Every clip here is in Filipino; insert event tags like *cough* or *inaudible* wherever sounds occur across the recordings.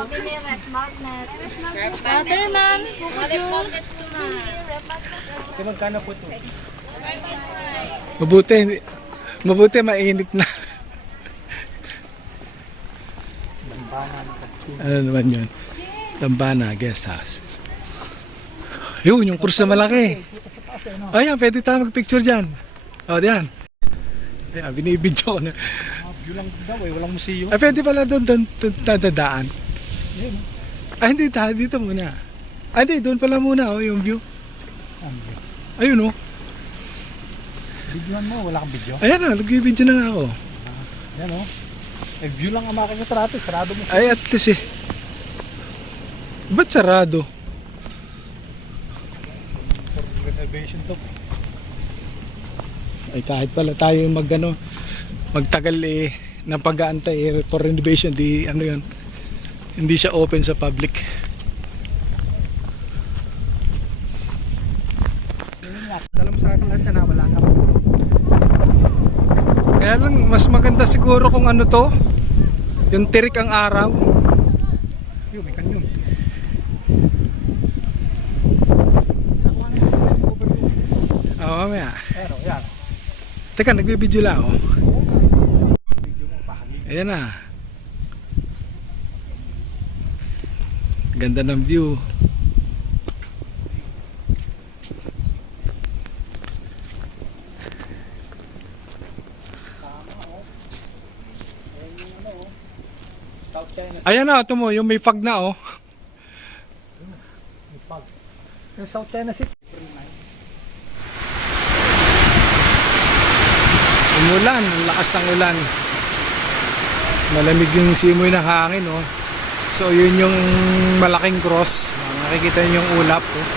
Pabili red magnet. Waterman, Coco Juice. Kaya magkano po ito? Mabuti, mabuti mainit na. ano naman yun? Dambana Guest House. Yun, yung na malaki. Ayan, pwede tayo mag-picture dyan. O, diyan. Ayan, binibidyo ko na. View lang daw eh, walang museo. Ay, pwede pala doon, doon, doon dadaan. Ayun. Ay, hindi, ta, dito muna. Ay, hindi, doon pala muna, oh, yung view. Ang view. Ayun, oh. Videoan mo, wala kang video. Ayan, oh, nag-video na nga ako. Yan oh. Eh, view lang ang makikita sarado mo. Ay, at least eh. Ba't sarado? For renovation to. Ay, kahit pala tayo yung mag, ano, magtagal eh, ng pag-aantay eh, for renovation, di, ano yun, hindi siya open sa public. Kaya lang, mas maganda siguro kung ano to, yung tirik ang araw. Yun, may kanyon. Oo, mamaya. Teka, nagbibideo lang ako. Ayan na. Ganda ng view. Ayan na, ito mo, yung may fog na oh. Sea Pag. Yung South Sea. Umulan, ang lakas ng ulan. Malamig yung simoy ng hangin, oh. So, yun yung malaking cross. Nakikita niyo yung ulap, oh.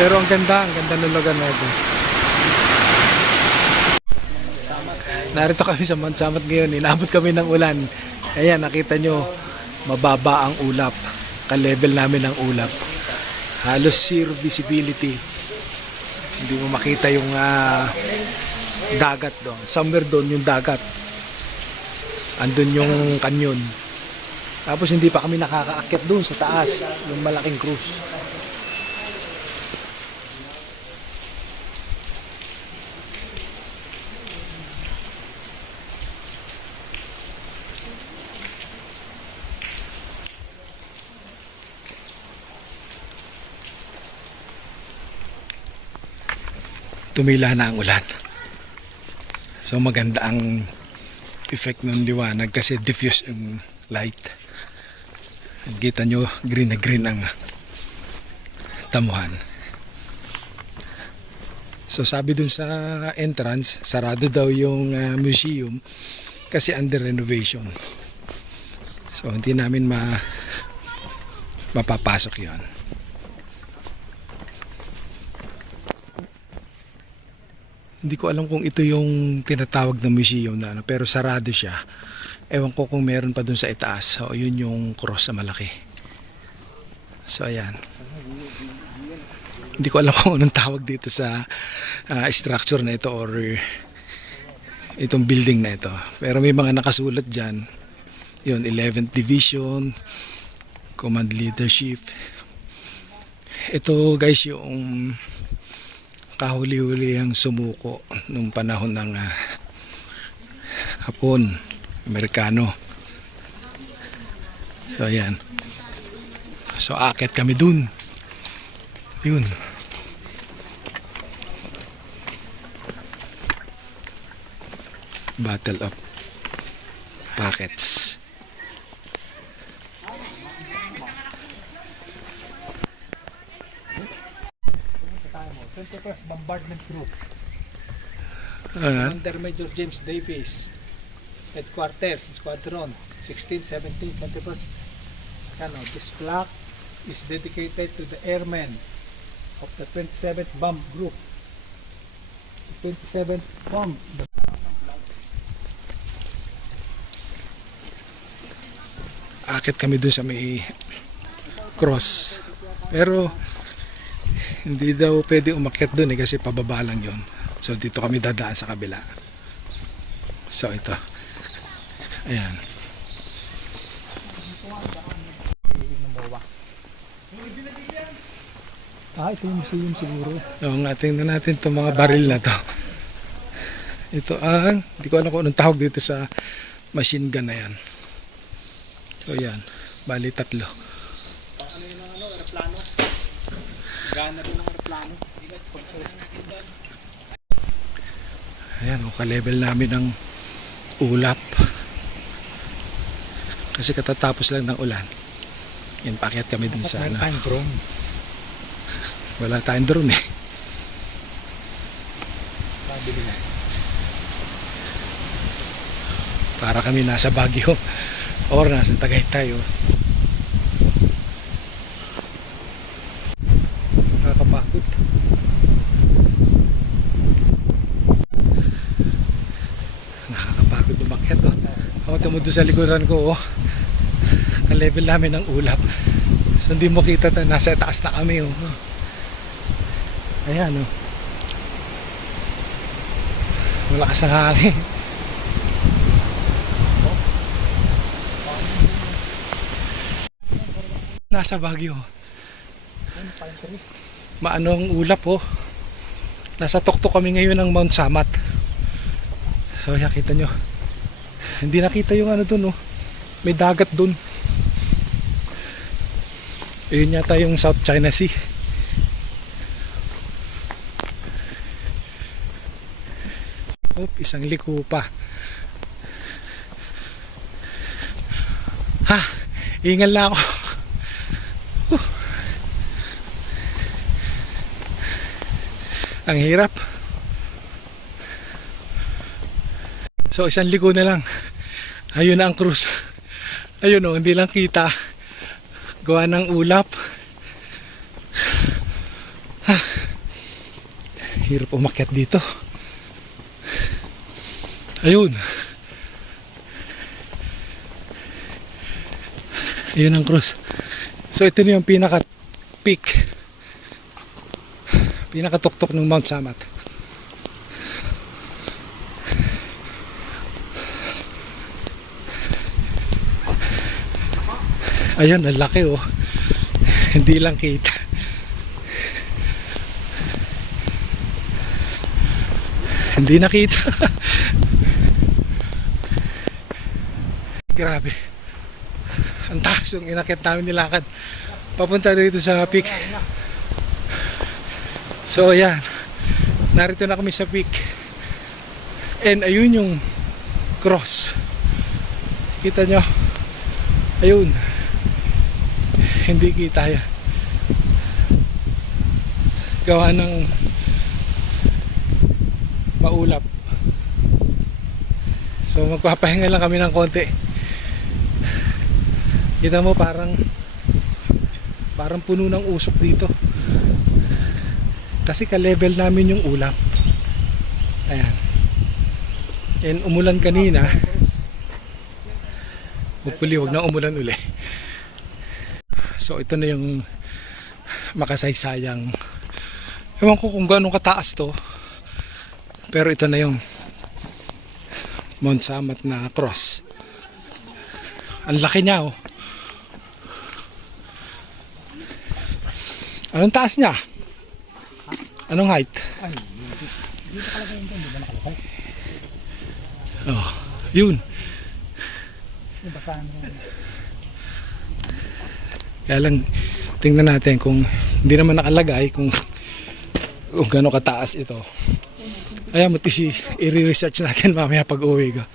Pero ang ganda, ang ganda ng lugar na ito. Narito kami sa Mansamat ngayon, inabot kami ng ulan. Ayan, nakita nyo, mababa ang ulap. Ka-level namin ng ulap. Halos zero visibility hindi mo makita yung ah, dagat doon. Somewhere doon yung dagat. Andun yung kanyon. Tapos hindi pa kami nakakaakyat doon sa taas, yung malaking cruise. tumila na ang ulan. So maganda ang effect ng liwanag kasi diffuse ang light. Kita nyo green na green ang tamuhan. So sabi dun sa entrance, sarado daw yung ah, museum kasi under renovation. So hindi namin ma mapapasok yon. Hindi ko alam kung ito yung tinatawag na museum na ano, pero sarado siya. Ewan ko kung meron pa dun sa itaas. So, yun yung cross na malaki. So, ayan. Hindi ko alam *laughs* kung anong tawag dito sa ah, structure na ito or itong building na ito. Pero may mga nakasulat dyan. Yun, 11th Division, Command Leadership. Ito guys yung kahuli-huli ang sumuko nung panahon ng ah, Hapon, Amerikano. So ayan. So akit kami dun. Yun. Battle of Pockets. 21st Bombardment Group. Under Major James Davis. Headquarters, Squadron. 16, 17, 21st. Ano, this plaque is dedicated to the airmen of the 27th Bomb Group. The 27th Bomb. akit kami dun sa may cross. Pero hindi daw pwede umakyat dun eh kasi pababa lang yun. So dito kami dadaan sa kabila. So ito. Ayan. Ah ito yung museum siguro. Oo nga tingnan natin itong mga baril na to. Ito ang hindi ko alam kung anong tawag dito sa machine gun na yan. So yan. Bali tatlo. Gana rin ng aeroplano. Ayan, o ka-level namin ng ulap. Kasi katatapos lang ng ulan. Yan, pakyat kami dun sa ano. Time drone. Wala tayong drone eh. Na. Para kami nasa Baguio or nasa Tagaytay. oh. Nakakapagod. Nakakapagod umakyat. Oh. Ako tumudo sa likuran ko. Oh. Ka-level namin ng ulap. So hindi mo kita na nasa taas na kami. Oh. Ayan oh. Malakas ang hangin. *laughs* Nasa Baguio. Maanong ulap oh. Nasa tuktok kami ngayon ng Mount Samat. So yan kita nyo. Hindi nakita yung ano dun oh. May dagat dun. Ayun yata yung South China Sea. Oop, isang liko pa. Ha, ingal na ako. Ang hirap. So isang liko na lang. Ayun na ang cruise. Ayun o, hindi lang kita. Gawa ng ulap. Ha. Hirap umakyat dito. Ayun. Ayun ang cruise. So ito na yung pinaka peak. Pinakatuktok ng Mount Samat. Ayun, ang laki oh. *laughs* Hindi lang kita. Hindi nakita. *laughs* Grabe. Ang taas yung inakit namin nilakad. Papunta dito sa peak. So ayan. Narito na kami sa peak. And ayun yung cross. Kita nyo? Ayun. Hindi kita yan. Gawa ng maulap. So magpapahinga lang kami ng konti. Kita mo parang parang puno ng usok dito. Kasi ka-level namin yung ulap. Ayan. And umulan kanina. Hopefully wag na umulan uli. So ito na yung makasaysayang Ewan ko kung gaano kataas to. Pero ito na yung Mount Samat na cross. Ang laki niya oh. Anong taas niya? Anong height? Ay, dito kalagay yun doon, di ba nakalakay? Oh, yun. Yung baka ano, Kaya lang tingnan natin kung hindi naman nakalagay kung kung gaano kataas ito. Kaya matisi i-research natin mamaya pag uwi ko.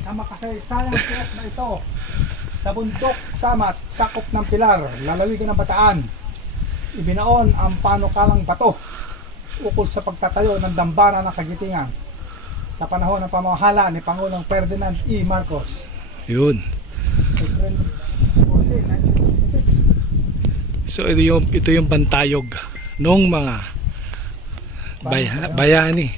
sa makasaysayang suot na ito sa bundok samat sakop ng pilar lalawigan ng bataan ibinaon ang panukalang bato ukol sa pagtatayo ng dambana ng kagitingan sa panahon ng pamahala ni Pangulong Ferdinand E. Marcos Yun. April 14, 1966 So ito yung ito yung bantayog nung mga baya, bayani.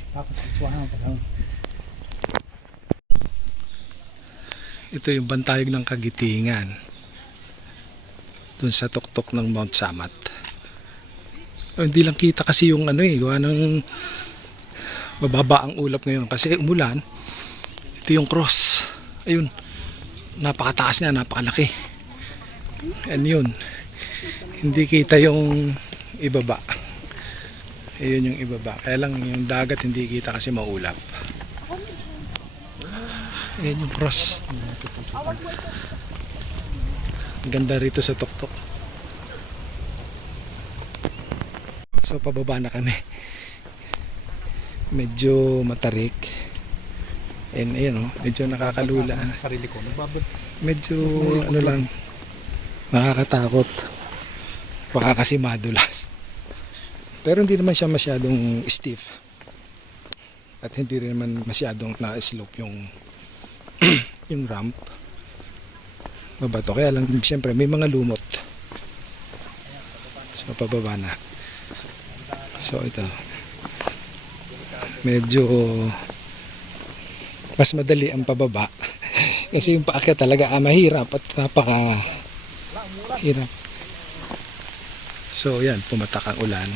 Ito yung bantayog ng kagitingan. Doon sa tuktok ng Mount Samat. Oh, hindi lang kita kasi yung ano eh, gawa ng mababa ang ulap ngayon kasi umulan. Ito yung cross. Ayun. Napakataas niya, napakalaki. And yun. hindi kita yung ibaba. Ayun yung ibaba. Kaya lang yung dagat hindi kita kasi maulap. Ayun yung cross. Ang ganda rito sa tuktok. So pababa na kami. Medyo matarik. And ayun oh, medyo nakakalula. Sa sarili ko. Medyo ano lang nakakatakot. Baka kasi madulas. Pero hindi naman siya masyadong stiff. At hindi rin naman masyadong na-slope yung *clears throat* yung ramp. Mabato. Kaya lang siyempre may mga lumot. So pababa na. So ito. Medyo mas madali ang pababa. *laughs* Kasi yung paakyat talaga ah, mahirap at napaka hirap. So yan, pumatak ang ulan.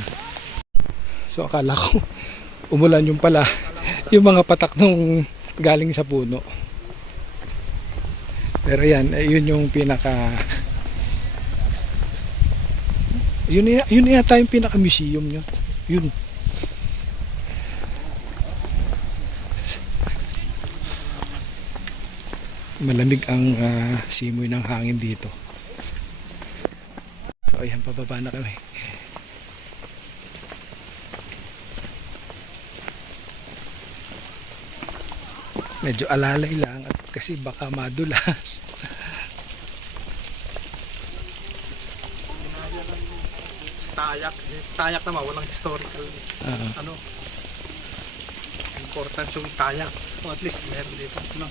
So akala ko umulan yung pala yung mga patak nung galing sa puno. Pero yan, eh, yun yung pinaka yun, yun yata yung pinaka museum nyo. Yun. Malamig ang ah, simoy ng hangin dito. So ayan, pababa na kami. Medyo alalay lang at kasi baka madulas. Tayak. Tayak naman, walang historical Ah, ano importance yung tayak o at least meron dito ano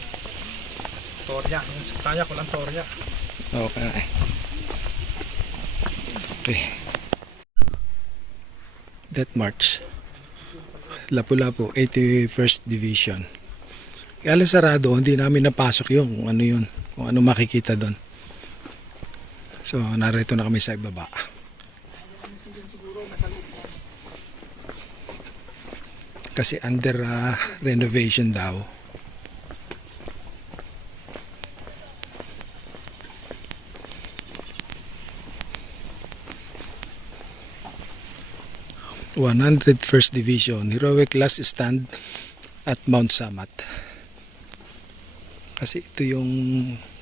torya yung tayak walang torya okay. Okay. That March. Lapu-Lapu, 81st Division. Kaya lang sarado, hindi namin napasok yung kung ano yun, kung ano makikita doon. So, narito na kami sa ibaba. Kasi under ah, renovation daw. Th st Division, heroic last stand at Mount Samat. Kasi ito yung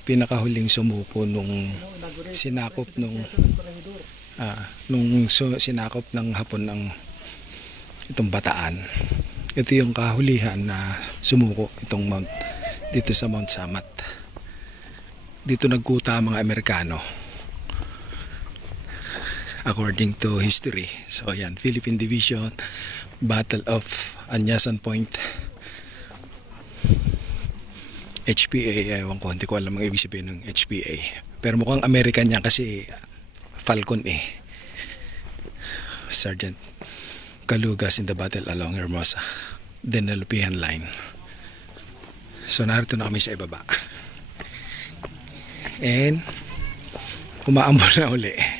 pinakahuling sumuko nung sinakop nung ah, nung so, sinakop ng Hapon ng itong bataan. Ito yung kahulihan na sumuko itong Mount dito sa Mount Samat. Dito nagkuta ang mga Amerikano according to history. So yan, Philippine Division, Battle of Anyasan Point, HPA, ewan ko, hindi ko alam ang ibig sabihin ng HPA. Pero mukhang American yan kasi Falcon eh. Sergeant Kalugas in the battle along Hermosa, Denalupihan Line. So narito na kami sa ibaba. And umaambon na uli.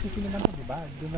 Wala ka nakisiliman to diba doon na